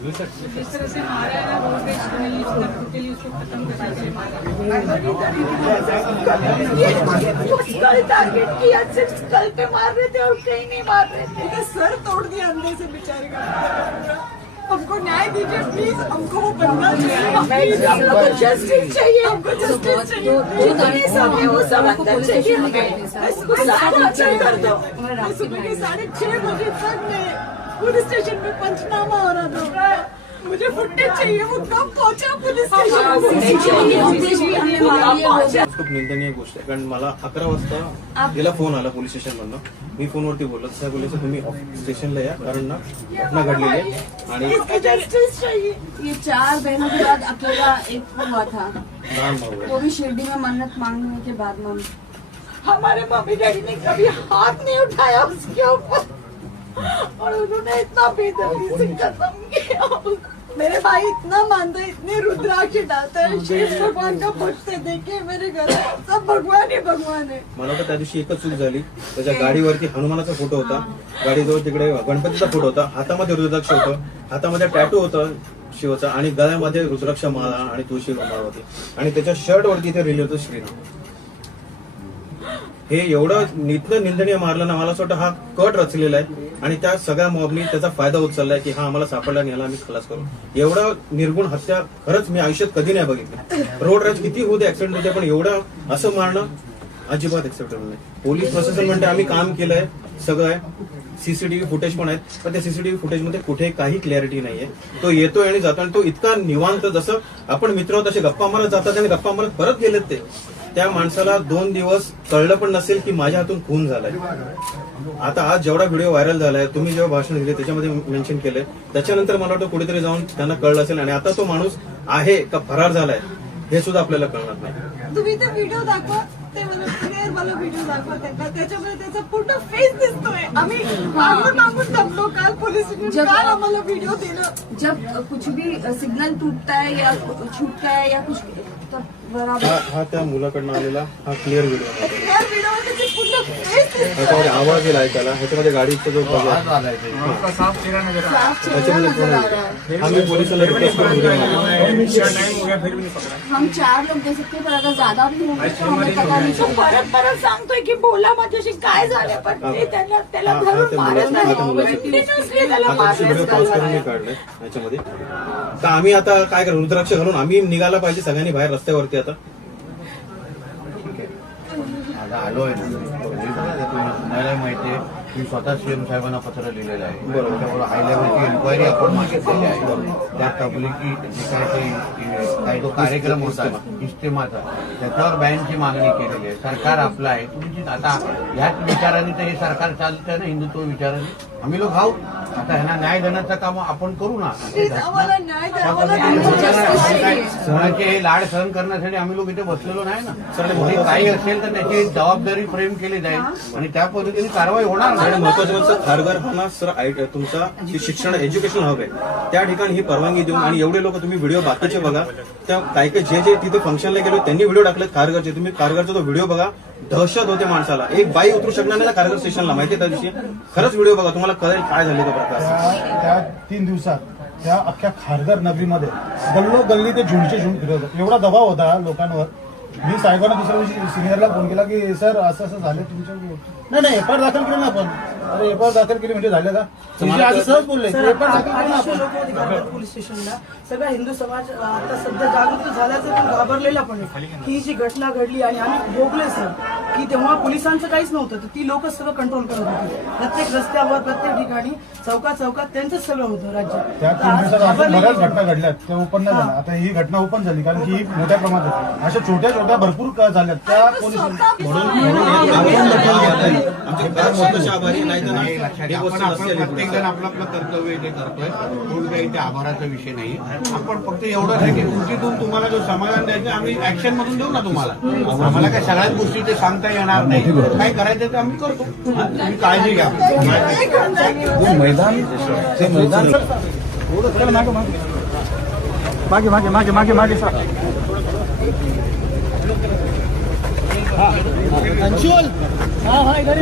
जिस तरह से मारा है ना रोड पे टोटली उसको खत्म करना चाहिए टारगेट किया, सिर्फ स्कल पे मार रहे थे और कहीं नहीं मार रहे थे। सर तोड़ दिया अंदर से बेचारे का। हमको न्याय दीजिए प्लीज, हमको वो बंदा चाहिए, हमको जस्टिस चाहिए, हमको जस्टिस चाहिए। जितने सब है वो सब अंदर चाहिए हमें। इसको साथ कर दो। सुबह के 6:30 बजे तक मैं पुलिस स्टेशन में पंचनामा हो रहा था। मुझे फुटेज चाहिए, वो कब पहुंचा पुलिस स्टेशन? खूप निंदनीय गोष्ट आहे, कारण मला 11 वाजता गेला फोन आला पोलीस स्टेशन मधनं. मी फोनवरती बोललो, साहेब बोलायचं तुम्ही स्टेशनला या, कारण ना घटना घडलेली आहे आणि जस्टिस चाहिए। ये 4 बहनों के बाद अकेला एक हुआ था, लहान भाऊ आहे. वो भी शिरडी में मन्नत मांगने के बाद में हमारे मम्मी डैडी ने कभी हाथ नहीं उठाया उसके ऊपर, और उन्होंने इतना बेदर्दी से खत्म किया। मेरे भाई इतना मानता है, इतने रुद्राक्ष डालता है, शिव भगवान का पुष्प देखे मेरे घर सब भगवान ही भगवान है। मला वाटतं त्या दिवशी एकच चूक झाली, त्याच्या गाडीवरती हनुमानाचा फोटो होता, गाडीजवळ तिकडे गणपतीचा फोटो होता, हातामध्ये रुद्राक्ष होतं, हातामध्ये टॅटू होतं शिवचा आणि गळ्यामध्ये रुद्राक्ष माळा आणि तुळशी माळा होती आणि त्याच्या शर्ट वरती इथे लिहिलं होतं श्रीराम. हे एवढं इतकं निंदनीय मारलं ना, मला असं वाटतं हा कट रचलेला आहे आणि त्या सगळ्या मॉबनी त्याचा फायदा उचललाय की हा आम्हाला सापडला आणि याला आम्ही खलास करू. एवढं निर्गुण हत्या खरंच मी आयुष्यात कधी नाही बघितली. रोड रॅश किती होते, ऍक्सिडेंट होते, पण एवढं असं मारणं अजिबात एक्सेप्टेबल नाही. पोलीस प्रशासन म्हणते आम्ही काम केलंय, सगळं आहे, सीसीटीव्ही फुटेज पण आहेत, पण त्या सीसीटीव्ही फुटेजमध्ये कुठे काही क्लॅरिटी नाहीये. तो येतोय आणि जातो आणि तो इतका निवांत, जसं आपण मित्र आहोत तसे गप्पा मारत जातात आणि गप्पा मारत परत गेलेत ते. त्या माणसाला 2 दिवस कळलं पण नसेल की माझ्या हातून खून झालाय. आता आज जेवढा व्हिडिओ व्हायरल झालाय, तुम्ही जेव्हा भाषण दिले त्याच्यामध्ये मेन्शन केलंय, त्याच्यानंतर मला वाटतं कुठेतरी जाऊन त्यांना कळलं असेल आणि आता तो माणूस आहे का फरार झालाय हे सुद्धा आपल्याला कळणार नाही. तुम्ही ते व्हिडिओ दाखवा, ते मला व्हिडिओ दाखवा त्यांना, त्याच्यामध्ये त्याचा पूर्ण फेस दिसतोय. आम्ही मागून दमलो काल पोलीस स्टेशन, काल आम्हाला व्हिडिओ दिलं. जब कुछ भी सिग्नल टूटता है या छूटता है या कुछ तब बराबर हा त्या मुलाकडनं आलेला हा क्लिअर व्हिडिओ आहे. त्या व्हिडिओमध्ये त्याचे पूर्ण फेस दिसतोय. ह्याच्यामध्ये आवाज येईल ऐकायला, ह्याच्यामध्ये गाडीचा जो साफ चेहरा नजर आ रहा है। आम्ही पोलिसांना रिक्वेस्ट करून व्हिडिओ मागवला. हम 4 लोग दे सकते हैं, पर अगर ज्यादा भी होंगे तो हमें पता नहीं तो परत सांगतोय की बोला माझ्याशी काय झालं, पण ते त्याला धरून मारत नाही. Continuously त्याला आता मारत व्हिडिओ पॉज करून मी काढलाय ह्याच्यामध्ये. तर आम्ही आता काय करू, रुद्राक्ष घालून आम्ही निघायला पाहिजे सगळ्यांनी बाहेर रस्त्यावरती आता. आता आलोय ना, तुम्हाला माहितीये मी स्वतः सीएम साहेबांना पत्र लिहिलेलं आहे. त्याच्यावर हाय लेवलची इन्क्वायरी आपण मागितलेली आहे. त्यात तबलिगी जे काय तो कार्यक्रम होता इस्तेमाचा, त्याच्यावर बॅनची मागणी केलेली आहे. सरकार आपलं आहे, तुमची आता ह्याच विचाराने तर हे सरकार चालतं ना, हिंदुत्व विचाराने. आम्ही लोक आहोत, आता ह्यांना न्याय देण्याचं काम आपण करू ना. आम्हाला न्याय द्या, आम्हाला सणाचे हे लाड सहन करण्यासाठी आम्ही लोक इथे बसलेलो नाही ना. कोणी काही असेल तर त्याची जबाबदारी फ्रेम केली जाईल आणि त्या पद्धतीने कारवाई होणार. आणि महत्वाचं म्हणजे खारघर हा ना सर तुमचा शिक्षण एज्युकेशन हब आहे, त्या ठिकाणी ही परवानगी देऊन आणि एवढे लोक तुम्ही व्हिडिओ बाकीचे बघा, त्या काही जे तिथे फंक्शनला गेलो त्यांनी व्हिडिओ टाकलेत खारघरचे. तुम्ही खारघरचा तो व्हिडिओ बघा, दहशत होते माणसाला. एक बाई उतरू शकणार नाही खारघर स्टेशनला, माहितीये त्या दिवशी. खरंच व्हिडिओ बघा, तुम्हाला कळेल काय झाले तो प्रकार. त्या 3 दिवसात त्या अख्ख्या खारघर नगरीमध्ये गल्ली ते झुंडचे झुंड फिरत, एवढा दबाव होता लोकांवर. मी साहेबांना दुसऱ्या दिवशी सिनियरला फोन केला की सर असं झालं तुमच्या. नाही एफआयआर दाखल केलं ना आपण. अरे एफआयआर दाखल केली म्हणजे झालं का? असं सहज बोलले एफआयआर दाखल केलं आपण पोलीस स्टेशनला. सगळा हिंदू समाज आता सध्या जागृत झाल्याचं पण घाबरलेला पण आहे की ही जी घटना घडली आणि आम्ही भोगले सर की तेव्हा पोलिसांचं काहीच नव्हतं, तर ती लोक सगळं कंट्रोल करत होती. प्रत्येक रस्त्यावर प्रत्येक ठिकाणी चौकात त्यांचंच सगळं होतं राज्यात. त्या 3 दिवसात अजून बऱ्याच घटना घडल्यात, ते ओपन नाही झाल्या. आता ही घटना ओपन झाली कारण की ही मोठ्या प्रमाणात होती. अशा छोट्या भरपूर झाल्यात त्या पोलिसांनी. आमचे खरंच मोठे आभारी नाही तर ना नाही, लक्षात ही घ्या. गोष्ट आपण नसते प्रत्येक जण आपलं आपलं कर्तव्य जे करतोय कोण काही ते आभाराचा विषय नाही. आपण फक्त एवढंच आहे की कृतीतून तुम्हाला जो समाधान द्यायचं आम्ही ऍक्शन मधून देऊ ना तुम्हाला. आम्हाला काय सगळ्याच गोष्टी ते सांगता येणार नाही. काय करायचं ते आम्ही करतो. तुम्ही काळजी घ्या. अंशुल हा इधर